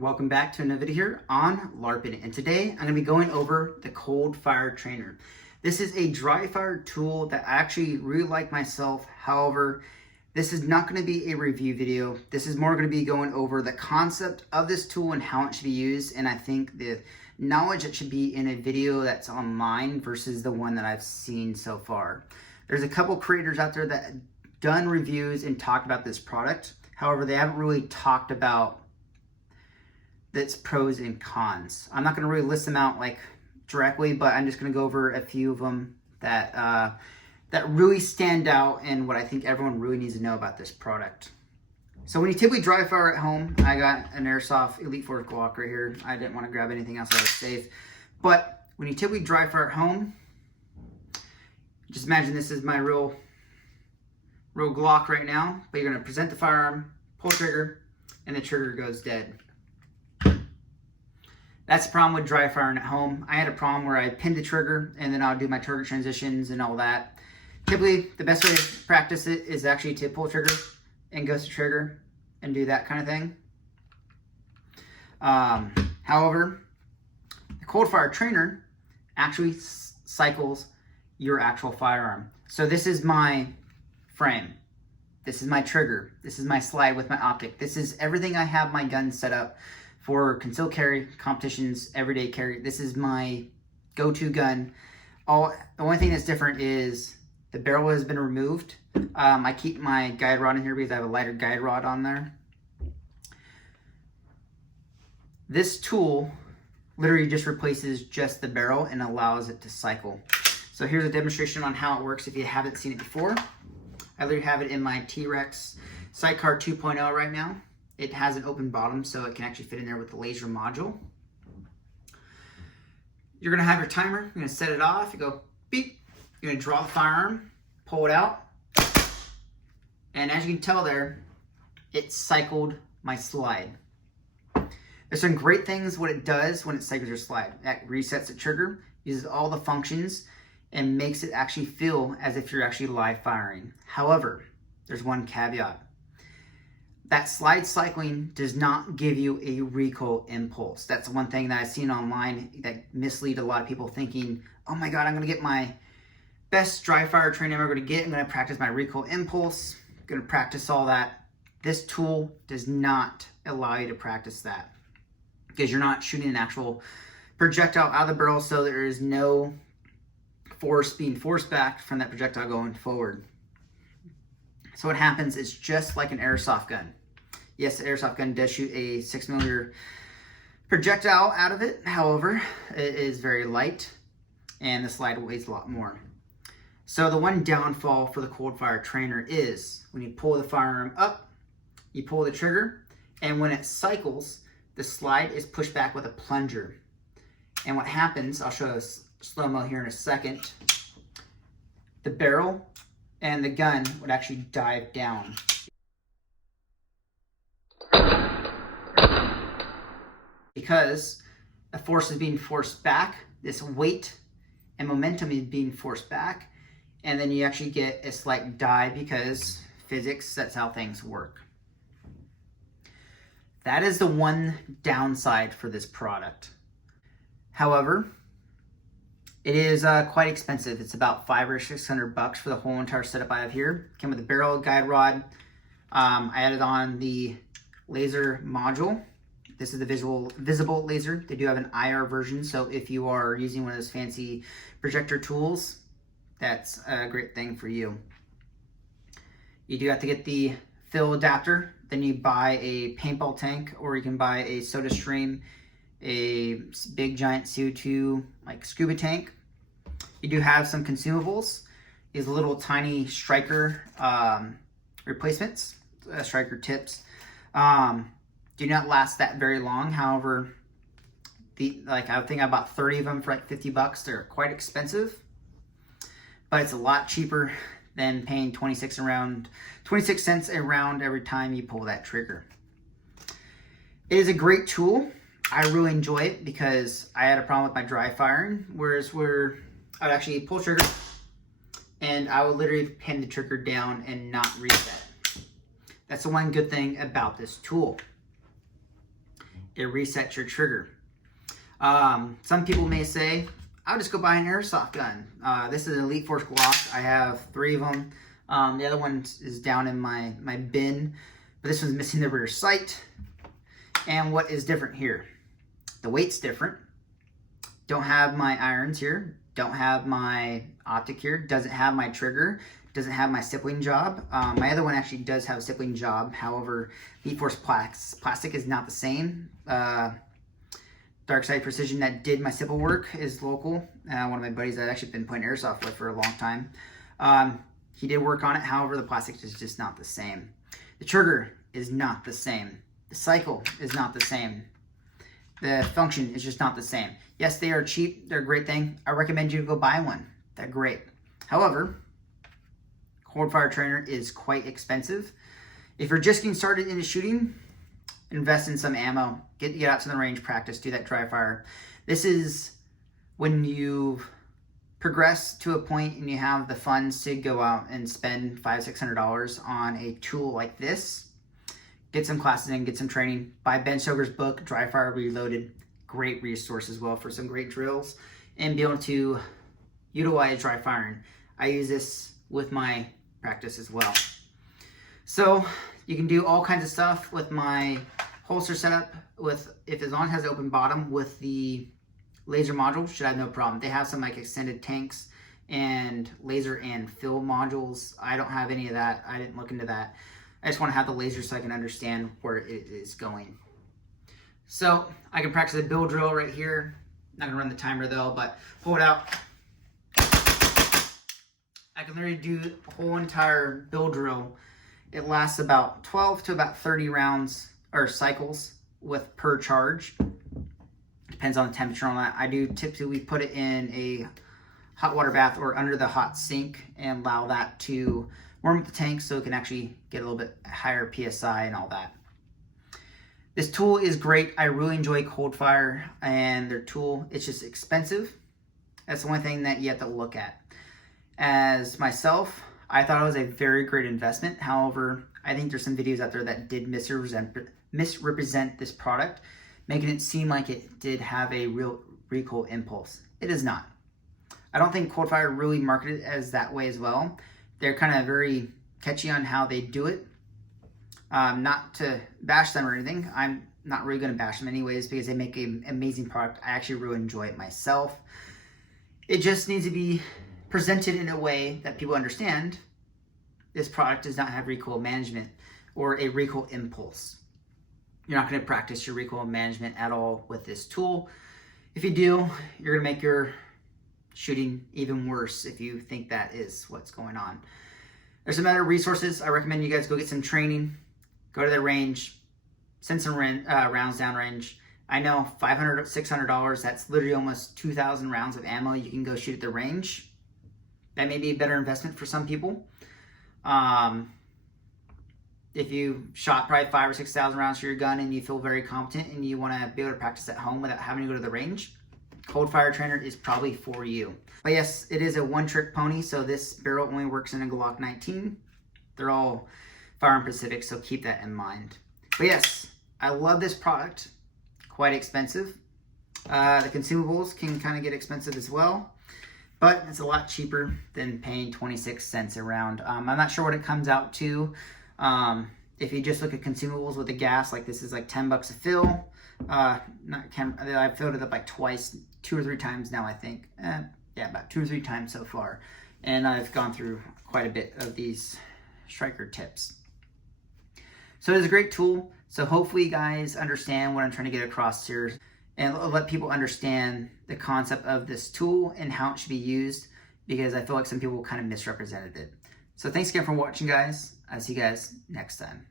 Welcome back to another video here on LARPing, and today I'm going to be going over the CoolFire Trainer. This is a dry fire tool that I actually really like myself. However, this is not going to be a review video. This is more going to be going over the concept of this tool and how it should be used, and I think the knowledge that should be in a video that's online versus the one that I've seen so far. There's a couple creators out there that done reviews and talked about this product. However, they haven't really talked about its pros and cons. I'm not going to really list them out like directly, but I'm just going to go over a few of them that that really stand out and what I think everyone really needs to know about this product. So when you typically dry fire at home, I got an Airsoft Elite Force Glock right here. I didn't want to grab anything else that was safe. But when you typically dry fire at home, just imagine this is my real Glock right now, but you're going to present the firearm, pull trigger, and the trigger goes dead. That's the problem with dry firing at home. I had a problem where I pinned the trigger and then I'll do my target transitions and all that. Typically, the best way to practice it is actually to pull trigger and ghost the trigger and do that kind of thing. However, the CoolFire Trainer actually cycles your actual firearm. So this is my frame. This is my trigger. This is my slide with my optic. This is everything I have my gun set up for concealed carry, competitions, everyday carry. This is my go-to gun. The only thing that's different is the barrel has been removed. I keep my guide rod in here because I have a lighter guide rod on there. This tool literally just replaces just the barrel and allows it to cycle. So here's a demonstration on how it works if you haven't seen it before. I literally have it in my T-Rex Sidecar 2.0 right now. It has an open bottom, so it can actually fit in there with the laser module. You're gonna have your timer, you're gonna set it off, you go beep, you're gonna draw the firearm, pull it out, and as you can tell there, it cycled my slide. There's some great things what it does when it cycles your slide. That resets the trigger, uses all the functions, and makes it actually feel as if you're actually live firing. However, there's one caveat. That slide cycling does not give you a recoil impulse. That's one thing that I've seen online that mislead a lot of people thinking, oh my God, I'm gonna get my best dry fire training I'm ever gonna get. I'm gonna practice my recoil impulse. I'm gonna practice all that. This tool does not allow you to practice that because you're not shooting an actual projectile out of the barrel, so there is no force being forced back from that projectile going forward. So what happens is just like an airsoft gun. Yes, the airsoft gun does shoot a 6mm projectile out of it. However, it is very light and the slide weighs a lot more. So the one downfall for the CoolFire Trainer is when you pull the firearm up, you pull the trigger, and when it cycles, the slide is pushed back with a plunger. And what happens, I'll show you slow-mo here in a second, the barrel and the gun would actually dive down. Because the force is being forced back, this weight and momentum is being forced back, and then you actually get a slight dive because physics, that's how things work. That is the one downside for this product. However, it is quite expensive. It's about $500 or $600 for the whole entire setup I have here. Came with a barrel, guide rod. I added on the laser module. This is the visible laser. They do have an IR version, so if you are using one of those fancy projector tools, that's a great thing for you. You do have to get the fill adapter. Then you buy a paintball tank, or you can buy a soda stream, a big giant CO2 like scuba tank. You do have some consumables, these little tiny striker replacements, striker tips. Do not last that very long. However, I think I bought 30 of them for like $50. They're quite expensive, but it's a lot cheaper than paying 26 cents a round every time you pull that trigger. It is a great tool. I really enjoy it because I had a problem with my dry firing, whereas I would actually pull trigger and I would literally pin the trigger down and not reset. That's the one good thing about this tool. it resets your trigger. Some people may say, I'll just go buy an airsoft gun. This is an Elite Force Glock. I have 3 of them. The other one is down in my bin, but this one's missing the rear sight. And what is different here? The weight's different. Don't have my irons here. Don't have my optic here. Doesn't have my trigger. Doesn't have my stippling job. My other one actually does have a stippling job. However, Elite Force plastic is not the same. Dark Side Precision that did my stipple work is local. One of my buddies that I've actually been playing airsoft with for a long time. He did work on it. However, the plastic is just not the same. The trigger is not the same. The cycle is not the same. The function is just not the same. Yes, they are cheap. They're a great thing. I recommend you go buy one. They're great. However, CoolFire Trainer is quite expensive. If you're just getting started into shooting, invest in some ammo. Get out to the range, practice, do that dry fire. This is when you've progressed to a point and you have the funds to go out and spend $500-600 on a tool like this. Get some classes in, get some training. Buy Ben Stoker's book, Dry Fire Reloaded. Great resource as well for some great drills and be able to utilize dry firing. I use this with my practice as well. So you can do all kinds of stuff with my holster setup with, as long as it has an open bottom with the laser module, should have no problem. They have some like extended tanks and laser and fill modules. I don't have any of that. I didn't look into that. I just want to have the laser so I can understand where it is going. So I can practice a bill drill right here. Not gonna run the timer though, but pull it out. I can literally do the whole entire bill drill. It lasts about 12 to about 30 rounds or cycles with per charge. Depends on the temperature on that. I do typically put it in a hot water bath or under the hot sink and allow that to warm up the tank so it can actually get a little bit higher PSI and all that. This tool is great. I really enjoy CoolFire and their tool. It's just expensive. That's the only thing that you have to look at. As myself, I thought it was a very great investment. However, I think there's some videos out there that did misrepresent this product, making it seem like it did have a real recoil impulse. It is not. I don't think CoolFire really marketed it as that way as well. They're kind of very catchy on how they do it. Not to bash them or anything. I'm not really going to bash them anyways because they make an amazing product. I actually really enjoy it myself. It just needs to be presented in a way that people understand this product does not have recoil management or a recoil impulse. You're not going to practice your recoil management at all with this tool. If you do, you're going to make your shooting even worse if you think that is what's going on. There's some other resources. I recommend you guys go get some training, go to the range, send some rounds down range. I know $500, $600, that's literally almost 2,000 rounds of ammo you can go shoot at the range. That may be a better investment for some people. If you shot probably 5,000 or 6,000 rounds for your gun and you feel very competent and you want to be able to practice at home without having to go to the range, CoolFire Trainer is probably for you. But yes, it is a one-trick pony, so this barrel only works in a Glock 19. They're all Firearm Pacific, so keep that in mind. But yes, I love this product. Quite expensive. The consumables can kind of get expensive as well, but it's a lot cheaper than paying 26 cents a round. I'm not sure what it comes out to. If you just look at consumables with the gas, like this is like 10 bucks a fill. I've filled it up like twice, 2 or 3 times now, I think. Yeah, about 2 or 3 times so far. And I've gone through quite a bit of these striker tips. So it's a great tool. So hopefully you guys understand what I'm trying to get across here and let people understand the concept of this tool and how it should be used, because I feel like some people kind of misrepresented it. So thanks again for watching, guys. I'll see you guys next time.